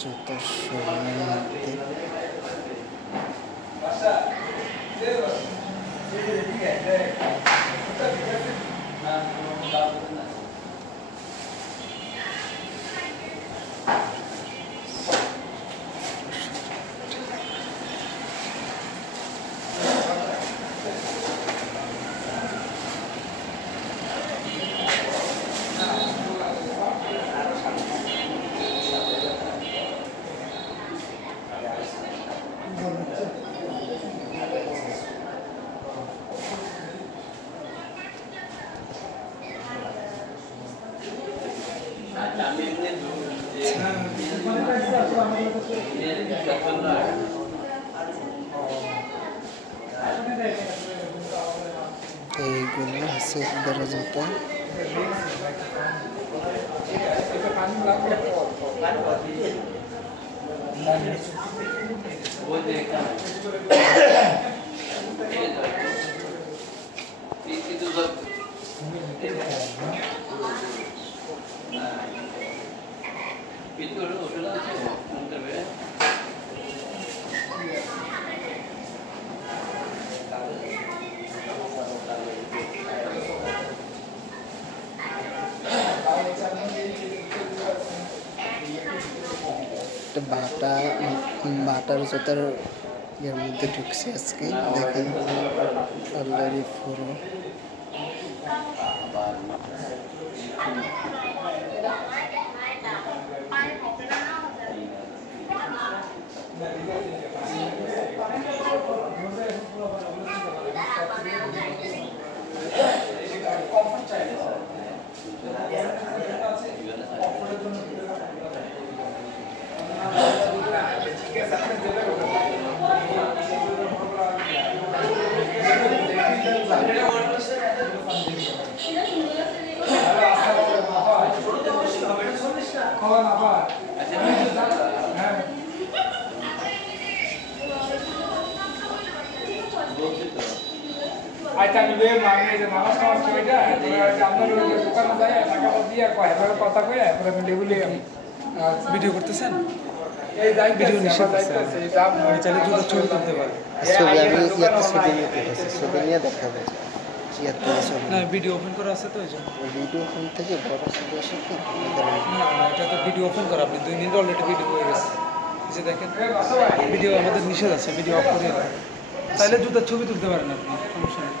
জুতার শোরুমের মধ্যে এইগুলো হচ্ছে বড় জুতা। বাটার জুতার এর মধ্যে ঢুকছে আজকে দেখেন অলরেডি পুরো আচ্ছা আমি নামাজ টামাজ করে আপনার দোকানে যায় টাকাটা দিয়ে কথা কয়ে আমি লেগুলি ভিডিও করতেছেন এই ভিডিও নিষেধ আছে চাইলে দুটো ছবি তুলতে পারে ছবি নিয়ে দেখাবে না ভিডিও ওপেন করা আছে তো ভিডিও ওপেন থেকে বড় ছবি আসে না এটা তো ভিডিও ওপেন করা আপনি 2 মিনিট অলরেডি ভিডিও হয়ে গেছে যে দেখেন ভিডিও আমাদের নিষেধ আছে ভিডিও অফ করে চাইলে দুটো ছবি তুলতে পারেন আপনি সমস্যা নেই